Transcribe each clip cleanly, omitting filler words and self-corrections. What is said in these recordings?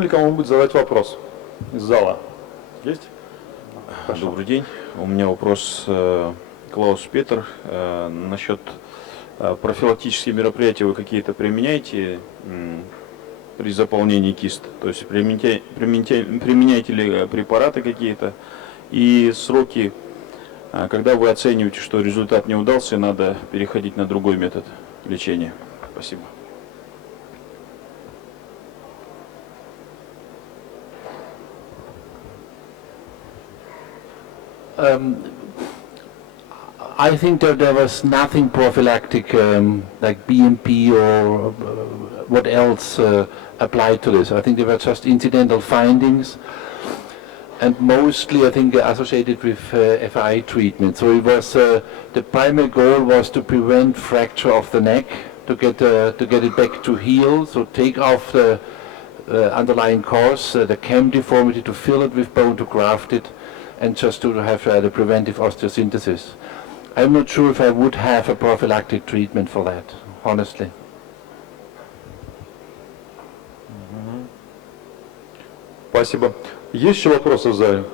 Или кому будет задать вопрос из зала? Есть? Хорошо. Добрый день. У меня вопрос Клаус Петер. Насчет профилактические мероприятия вы какие-то применяете при заполнении кист? То есть применяете ли препараты какие-то? И сроки, когда вы оцениваете, что результат не удался, и надо переходить на другой метод лечения? Спасибо. I think that there was nothing prophylactic like BMP or what else applied to this. I think they were just incidental findings and mostly I think associated with FI treatment. So it was the primary goal was to prevent fracture of the neck, to get it back to heal, so take off the underlying cause, the cam deformity, to fill it with bone, to graft it, and just to have the preventive osteosynthesis. I'm not sure if I would have a prophylactic treatment for that, honestly. Спасибо. Есть еще вопросы в зале?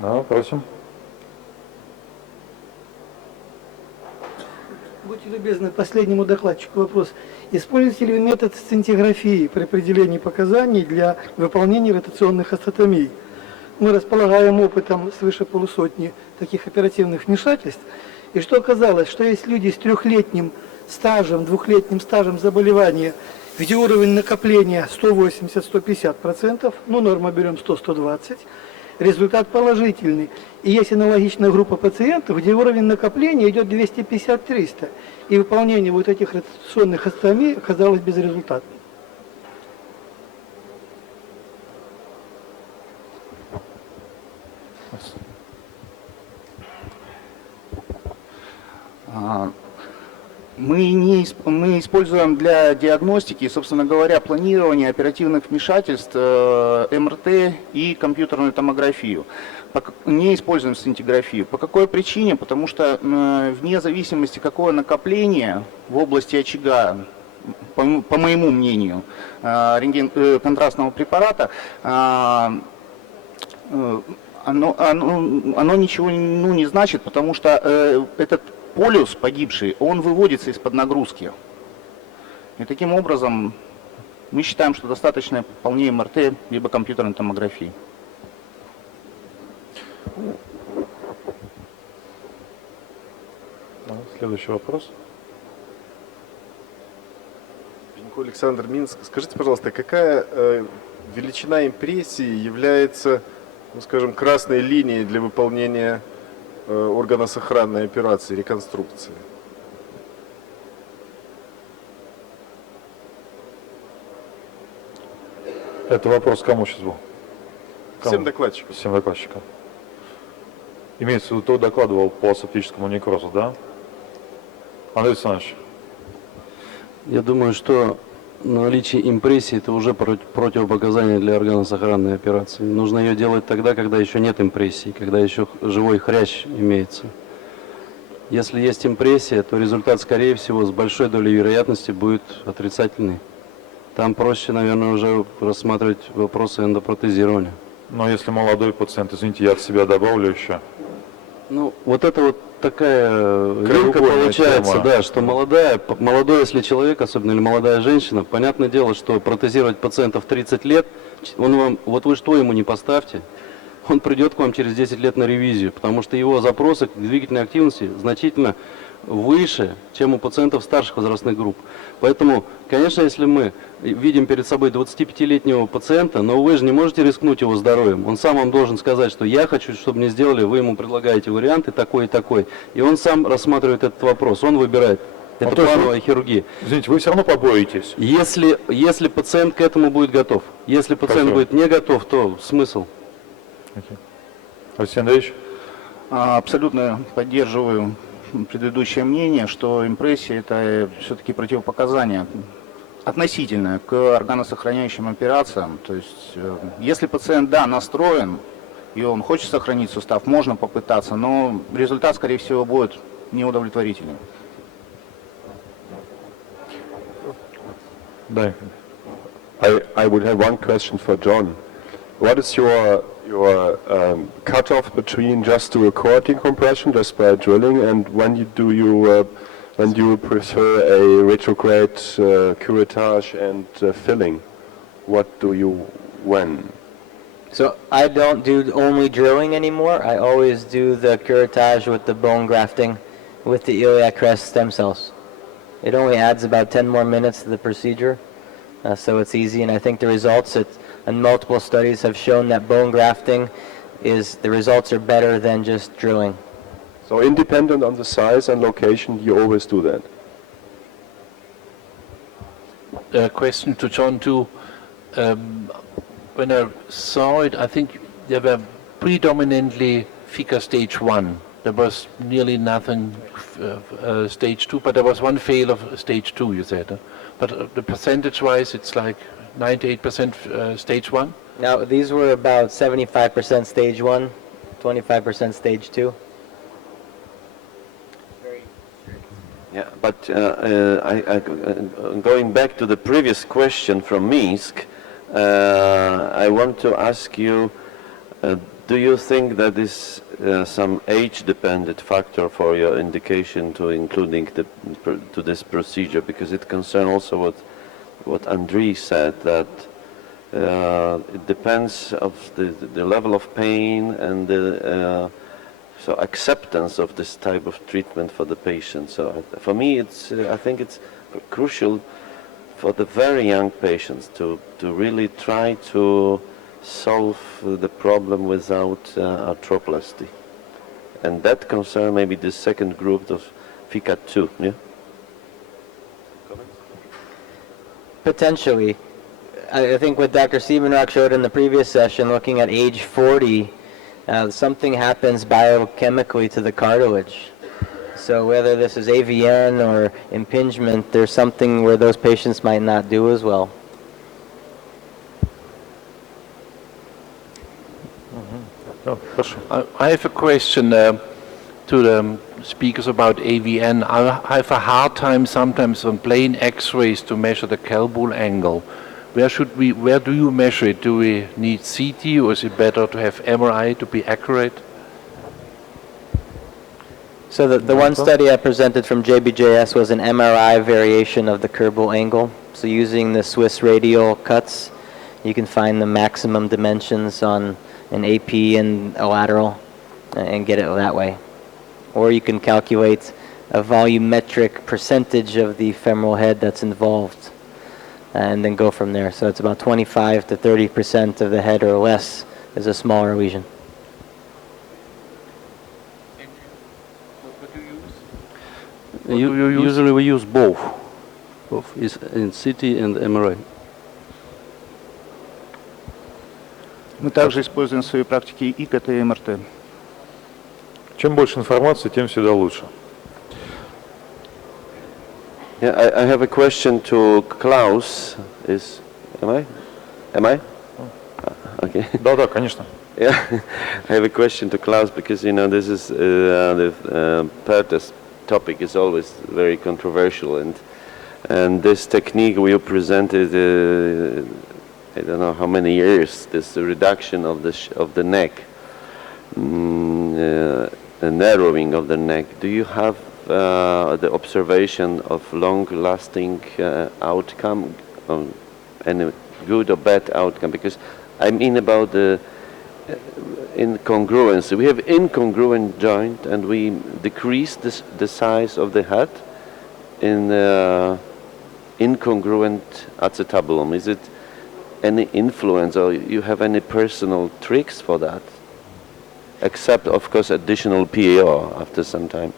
Да, просим. Будьте любезны, последнему докладчику вопрос. Используете ли вы метод сцинтиграфии при определении показаний для выполнения ротационных остеотомий? Мы располагаем опытом свыше полусотни таких оперативных вмешательств. И что оказалось, что есть люди с 3-летним стажем, 2-летним стажем заболевания, где уровень накопления 180-150%, ну норма берем 100-120%, результат положительный. И есть аналогичная группа пациентов, где уровень накопления идет 250-300. И выполнение вот этих ротационных остеотомий оказалось безрезультатным. Мы используем для диагностики, собственно говоря, планирования оперативных вмешательств МРТ и компьютерную томографию. Не используем сцинтиграфию. По какой причине? Потому что вне зависимости какое накопление в области очага, по моему мнению, контрастного препарата, оно ничего не значит, потому что этот полюс погибший, он выводится из-под нагрузки. И таким образом мы считаем, что достаточно вполне МРТ либо компьютерной томографии. Следующий вопрос. Александр, Минск. Скажите, пожалуйста, какая величина импрессии является, ну, скажем, красной линией для выполнения органосохранной операции, реконструкции? Это вопрос кому сейчас был? Всем докладчикам. Всем докладчикам. Имеется в виду, кто докладывал по септическому некрозу, да? Андрей Александрович. Я думаю, что наличие импрессии – это уже противопоказание для органосохранной операции. Нужно ее делать тогда, когда еще нет импрессии, когда еще живой хрящ имеется. Если есть импрессия, то результат, скорее всего, с большой долей вероятности будет отрицательный. Там проще, наверное, уже рассматривать вопросы эндопротезирования. Но если молодой пациент, извините, я от себя добавлю еще. Ну, вот это вот такая вилка получается, тема. Да, что молодой, если человек, особенно или молодая женщина, понятное дело, что протезировать пациента в 30 лет, вот вы что ему не поставьте, он придет к вам через 10 лет на ревизию, потому что его запросы к двигательной активности значительно выше, чем у пациентов старших возрастных групп. Поэтому, конечно, если мы видим перед собой 25-летнего пациента, но вы же не можете рискнуть его здоровьем. Он сам вам должен сказать, что я хочу, чтобы мне сделали, вы ему предлагаете варианты такой и такой. И он сам рассматривает этот вопрос, он выбирает. Это плановая хирургия. Извините, вы все равно побоитесь. Если пациент к этому будет готов. Если пациент будет не готов, то смысл. Алексей Андреевич? Абсолютно поддерживаю предыдущее мнение, что импрессия – это все-таки противопоказание относительно к органосохраняющим операциям. То есть, если пациент, да, настроен, и он хочет сохранить сустав, можно попытаться, но результат, скорее всего, будет неудовлетворительным. Да. I would have one question for John. What is your cutoff between just do a core decompression just by drilling, and when do you prefer a retrograde curettage and filling? What do you when? So I don't do only drilling anymore. I always do the curettage with the bone grafting with the iliac crest stem cells. It only adds about 10 more minutes to the procedure, so it's easy, and I think the results and multiple studies have shown that bone grafting the results are better than just drilling. So independent on the size and location, you always do that? A question to John too. When I saw it, I think there were predominantly figure stage 1. There was nearly nothing stage 2, but there was one fail of stage 2, you said. But the percentage-wise, it's like 98% stage 1? Now, these were about 75% stage 1, 25% stage 2. Yeah, but going back to the previous question from Minsk, I want to ask you, do you think that is some age-dependent factor for your indication to including to this procedure? Because it concerns also what Andriy said, that it depends of the level of pain and the so acceptance of this type of treatment for the patient. So for me, I think it's crucial for the very young patients to really try to solve the problem without arthroplasty. And that concerns maybe the second group of FICA 2, yeah? Potentially. I think what Dr. Siebenrock showed in the previous session, looking at age 40, something happens biochemically to the cartilage. So whether this is AVN or impingement, there's something where those patients might not do as well. I have a question to the speakers about AVN. I have a hard time sometimes on plain X-rays to measure the calbule angle. Where do you measure it? Do we need CT, or is it better to have MRI to be accurate? So the one study I presented from JBJS was an MRI variation of the curval angle. So using the Swiss radial cuts, you can find the maximum dimensions on an AP and a lateral and get it that way. Or you can calculate a volumetric percentage of the femoral head that's involved and then go from there. So it's about 25 to 30% of the head or less is a smaller lesion. Usually we use both is in CT and MRI. Мы также используем в своей практике и КТ, и МРТ. Чем больше информации, тем всегда лучше. Yeah, I have a question to Klaus. Am I? Okay. Да, конечно. Yeah, I have a question to Klaus because this is the PERTES topic is always very controversial, and this technique we presented. I don't know how many years. This reduction of the neck, the narrowing of the neck. Do you have the observation of long-lasting outcome, any good or bad outcome? Because I mean about the incongruence. We have incongruent joint, and we decrease the size of the head in incongruent acetabulum. Is it any influence, or you have any personal tricks for that? Except, of course, additional PAR after some time.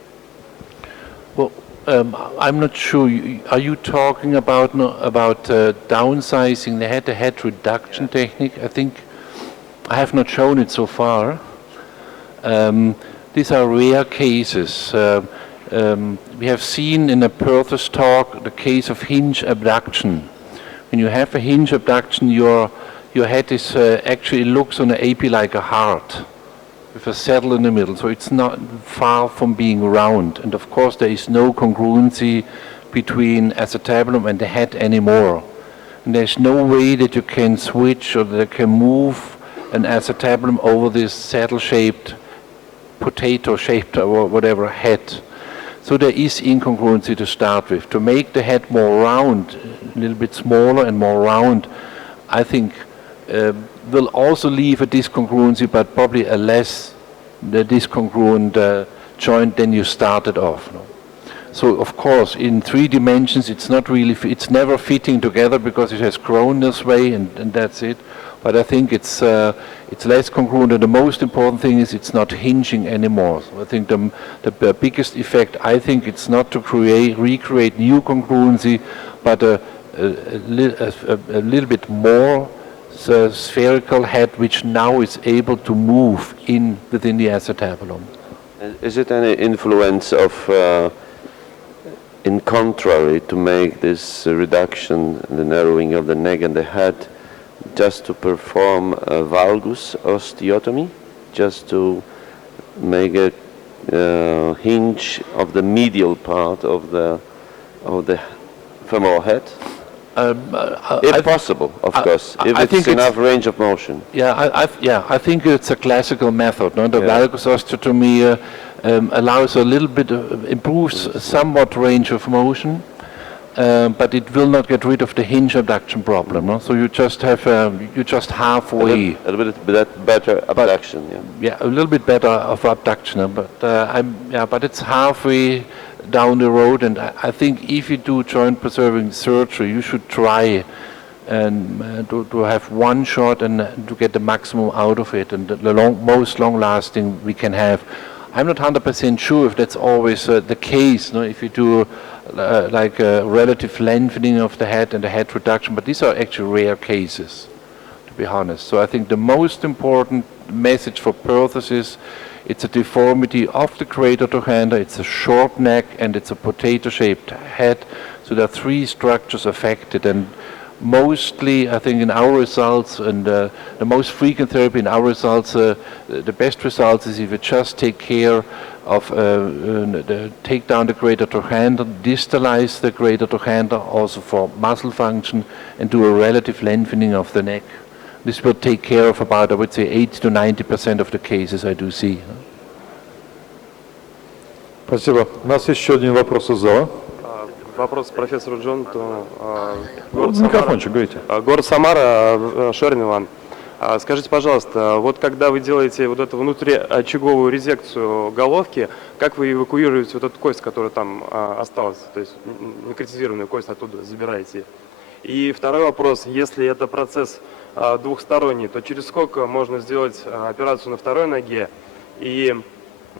Well, I'm not sure. Are you talking about downsizing the head reduction technique? I think I have not shown it so far. These are rare cases. We have seen in a PERTES talk the case of hinge abduction. When you have a hinge abduction, your head is actually looks on the AP like a heart, with a saddle in the middle, so it's not far from being round. And of course there is no congruency between acetabulum and the head anymore. And there's no way that you can switch or that you can move an acetabulum over this saddle-shaped, potato-shaped or whatever head. So there is incongruency to start with. To make the head more round, a little bit smaller and more round, I think will also leave a discongruency, but probably a less discongruent joint than you started off. No? So of course, in 3 dimensions, it's not really, it's never fitting together because it has grown this way, and that's it. But I think it's less congruent, and the most important thing is it's not hinging anymore. So I think the biggest effect, I think it's not to recreate new congruency, but a little bit more spherical head, which now is able to move within the acetabulum. Is it any influence of, in contrary, to make this reduction, the narrowing of the neck and the head, just to perform a valgus osteotomy, just to make a hinge of the medial part of the femoral head? If possible, of course, if it's enough range of motion. Yeah, I think it's a classical method. No? The valgus osteotomy allows a little bit, improves somewhat range of motion, but it will not get rid of the hinge abduction problem. No? So you just have, you just halfway. A little bit better abduction, Yeah, a little bit better of abduction, but it's halfway down the road, and I think if you do joint preserving surgery, you should try and to have one shot and to get the maximum out of it, and the most long-lasting we can have. I'm not 100% sure if that's always the case. No? If you do like a relative lengthening of the head and the head reduction, but these are actually rare cases, to be honest. So I think the most important message for Perthes is it's a deformity of the crater trochanter, it's a short neck, and it's a potato-shaped head. So there are 3 structures affected, and mostly, I think in our results, and the most frequent therapy in our results, the best results is if you just take care of, take down the greater trochanter, distalize the greater trochanter also for muscle function, and do a relative lengthening of the neck. This will take care of about, I would say, 80 to 90% of the cases I do see. Спасибо. У нас еще один вопрос из зала. Вопрос профессору Джонатану. Микрофончик, говорите. Город Самара, Шерниван. Скажите, пожалуйста, вот когда вы делаете вот эту внутриочаговую резекцию головки, как вы эвакуируете вот эту кость, которая там осталась, то есть некротизированную кость оттуда забираете? И второй вопрос, если это процесс двухсторонний, то через сколько можно сделать операцию на второй ноге, и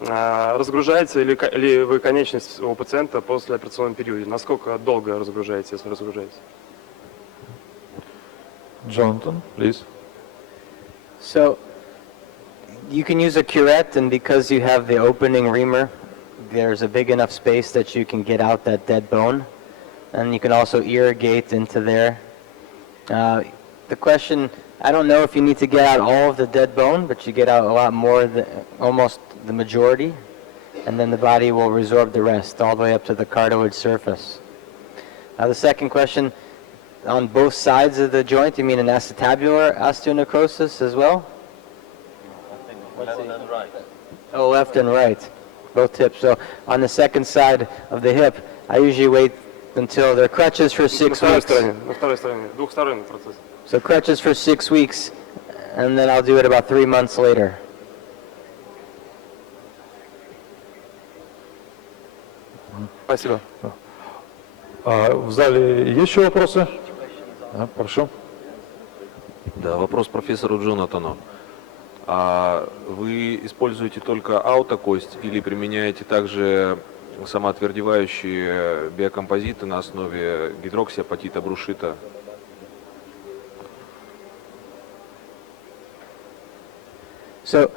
разгружается ли вы конечность у пациента после операционного периода? Насколько долго разгружаете, если разгружаете? Jonathan, please. So you can use a curette, and because you have the opening reamer, there's a big enough space that you can get out that dead bone. And you can also irrigate into there. The question, I don't know if you need to get out all of the dead bone, but you get out a lot more, almost the majority, and then the body will resorb the rest all the way up to the cartilage surface. The second question, on both sides of the joint, you mean an acetabular osteonecrosis as well? Left and right. Oh, left and right, both tips. So on the second side of the hip, I usually wait until they're crutches for 6 weeks. На второй стороне, двухсторонний процесс. So crutches for 6 weeks, and then I'll do it about 3 months later. Спасибо. В зале есть еще вопросы? Прошу. Да, вопрос профессору Джонатану. Вы используете только аутокость или применяете также самоотвердевающие биокомпозиты на основе гидроксиапатита, брушита? So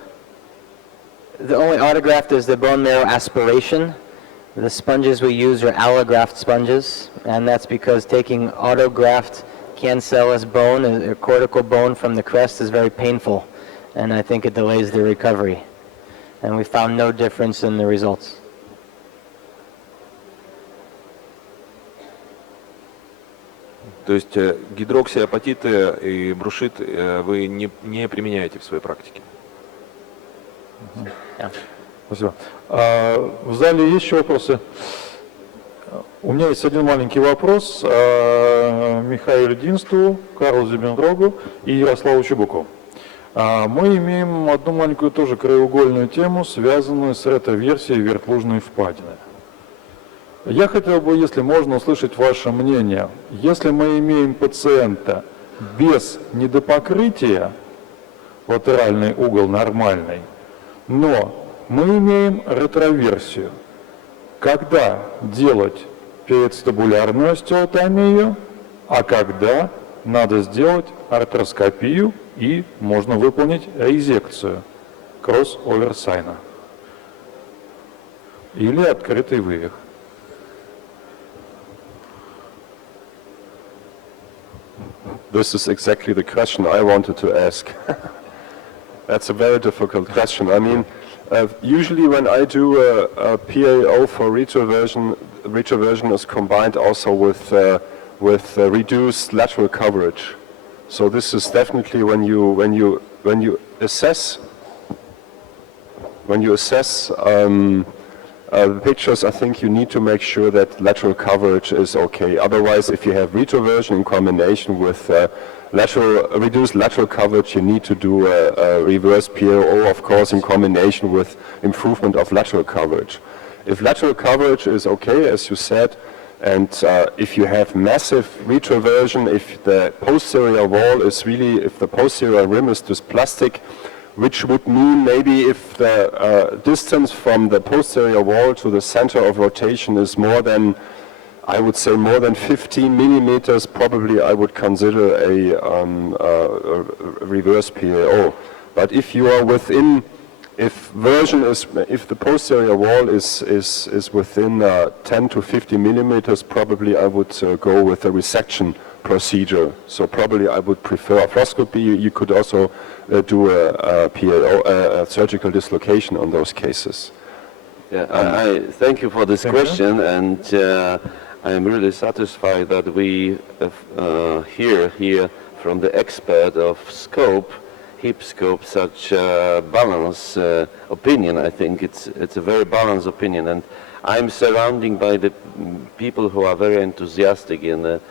the only autograft is the bone marrow aspiration. The sponges we use are allograft sponges, and that's because taking autograft cancellous bone, or cortical bone from the crest, is very painful, and I think it delays the recovery. And we found no difference in the results. То есть гидроксиапатиты и брушит вы не применяете в своей практике? Спасибо. В зале есть еще вопросы? У меня есть один маленький вопрос Михаилу Динству, Карлу Зибендрогу и Ярославу Чубуку. Мы имеем одну маленькую тоже краеугольную тему, связанную с ретроверсией верхлужной впадины. Я хотел бы, если можно, услышать ваше мнение. Если мы имеем пациента без недопокрытия, латеральный угол нормальный, но мы имеем ретроверсию, когда делать передстабулярную остеотомию, а когда надо сделать артроскопию и можно выполнить резекцию кросс-овер сайна или открытый вывих. This is exactly the question I wanted to ask. That's a very difficult question. I mean, usually when I do a PAO for retroversion is combined also with reduced lateral coverage. So this is definitely when you assess the pictures, I think you need to make sure that lateral coverage is okay. Otherwise, if you have retroversion in combination with reduced lateral coverage, you need to do a reverse PAO, of course, in combination with improvement of lateral coverage. If lateral coverage is okay, as you said, and if you have massive retroversion, if the posterior wall is really, if the posterior rim is dysplastic, which would mean maybe if the distance from the posterior wall to the center of rotation is more than, I would say more than 15 millimeters, probably I would consider a reverse PAO. But if you are within, if the posterior wall is within 10 to 50 millimeters, probably I would go with a resection procedure. So probably I would prefer arthroscopy. You could also do a PAO, a surgical dislocation on those cases. Yeah, I thank you for this question, and I am really satisfied that we hear here from the expert of scope, hip scope, such balanced opinion. I think it's a very balanced opinion, and I'm surrounded by the people who are very enthusiastic in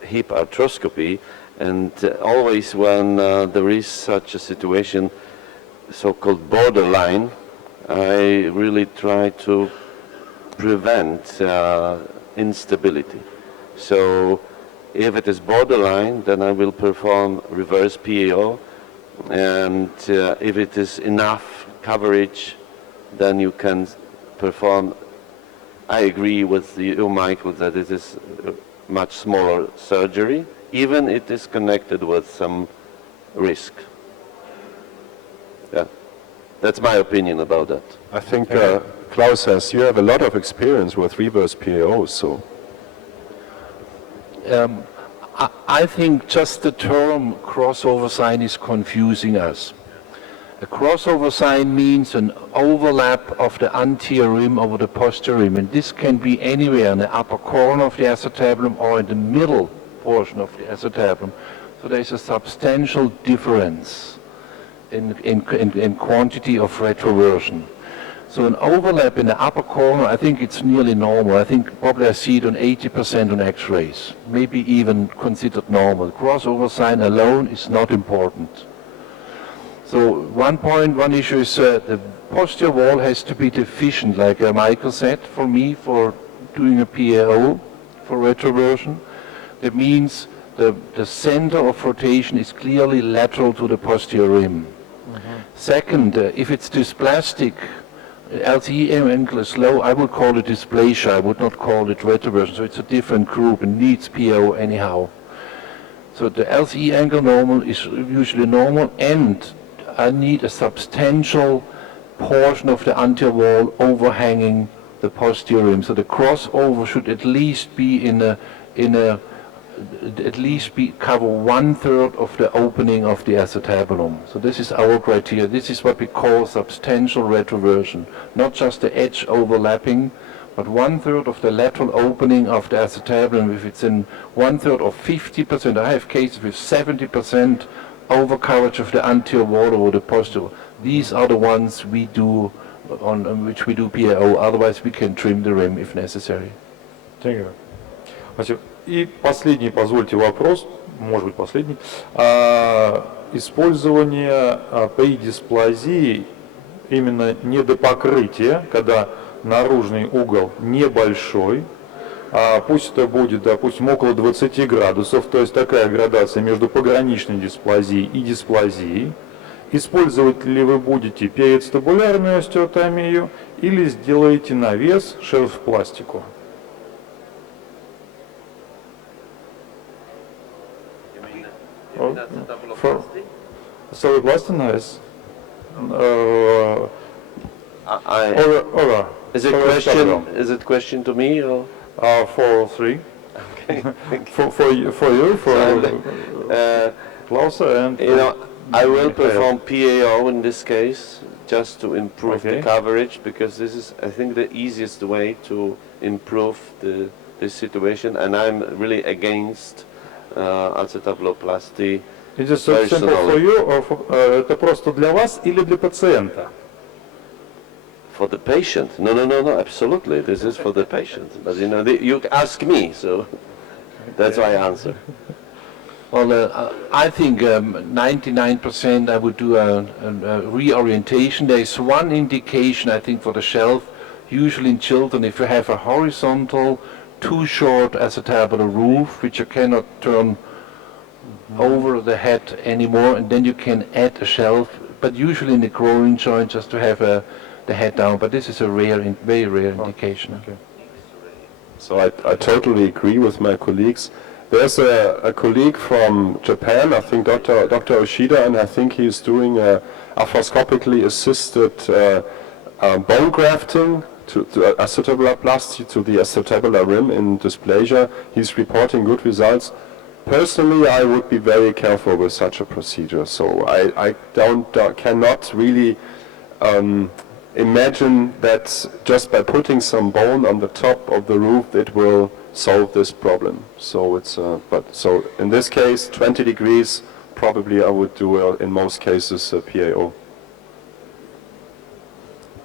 hip arthroscopy, and always when there is such a situation, so-called borderline, I really try to prevent instability. So if it is borderline, then I will perform reverse PAO, and if it is enough coverage, then you can perform. I agree with you, Michael, that it is much smaller surgery, even it is connected with some risk. Yeah, that's my opinion about that. I think Klaus says you have a lot of experience with reverse PAOs, so. I think just the term crossover sign is confusing us. A crossover sign means an overlap of the anterior rim over the posterior rim, and this can be anywhere in the upper corner of the acetabulum or in the middle portion of the acetabulum. So there is a substantial difference in quantity of retroversion. So an overlap in the upper corner, I think it's nearly normal. I think probably I see it on 80% on X-rays, maybe even considered normal. Crossover sign alone is not important. So one issue is the posterior wall has to be deficient, like Michael said, for me, for doing a PAO for retroversion. That means the center of rotation is clearly lateral to the posterior rim. Second, if it's dysplastic, LCE angle is low, I would call it dysplasia, I would not call it retroversion, so it's a different group and needs PAO anyhow. So the LCE angle normal is usually normal, and I need a substantial portion of the anterior wall overhanging the posterior rim. So the crossover should at least be cover 1/3 of the opening of the acetabulum. So this is our criteria. This is what we call substantial retroversion, not just the edge overlapping, but 1/3 of the lateral opening of the acetabulum, if it's in 1/3 or 50%, I have cases with 70% overcoverage of the anterior wall or the posterior. These are the ones we do on which we do PAO. Otherwise, we can trim the rim if necessary. Thank you. Спасибо. И последний, позвольте, вопрос, может быть последний. Использование при дисплазии именно недопокрытия, когда наружный угол небольшой, пусть это будет, допустим, около 20 градусов, то есть такая градация между пограничной дисплазией и дисплазией. Использовать ли вы будете передстабулярную остеотомию или сделаете навес шерф-пластику? Acetoblasty навес. Is it question to me or? For three. Okay. for you, Klaus and you know, I will perform PAO in this case just to improve the coverage, because this is, I think, the easiest way to improve this situation, and I'm really against acetabuloplasty. Is it so simple for you, or это просто для вас или для пациента? For the patient. No, absolutely. This is for the patient. But you know, you ask me, so that's why I answer. Well, I think 99% I would do a reorientation. There is one indication, I think, for the shelf. Usually in children, if you have a horizontal, too short acetabular roof, which you cannot turn over the head anymore, and then you can add a shelf, but usually in the groin joint, just to have the head down. But this is a very rare indication. Okay. So I totally agree with my colleagues. There's a colleague from Japan, I think Dr. Oshida, and I think he's doing arthroscopically assisted bone grafting to acetabuloplasty to the acetabular rim in dysplasia. He's reporting good results. Personally, I would be very careful with such a procedure. So I cannot really imagine that just by putting some bone on the top of the roof it will solve this problem. So it's so in this case 20 degrees probably I would do in most cases PAO.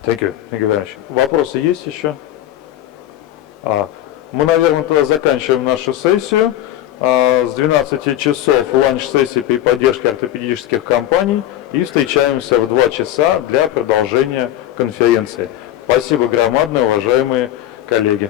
Thank you very much. Вопросы есть еще? Мы, наверное, тогда заканчиваем нашу сессию. С 12 часов ланч-сессия при поддержке ортопедических компаний и встречаемся в 2 часа для продолжения конференции. Спасибо громадное, уважаемые коллеги.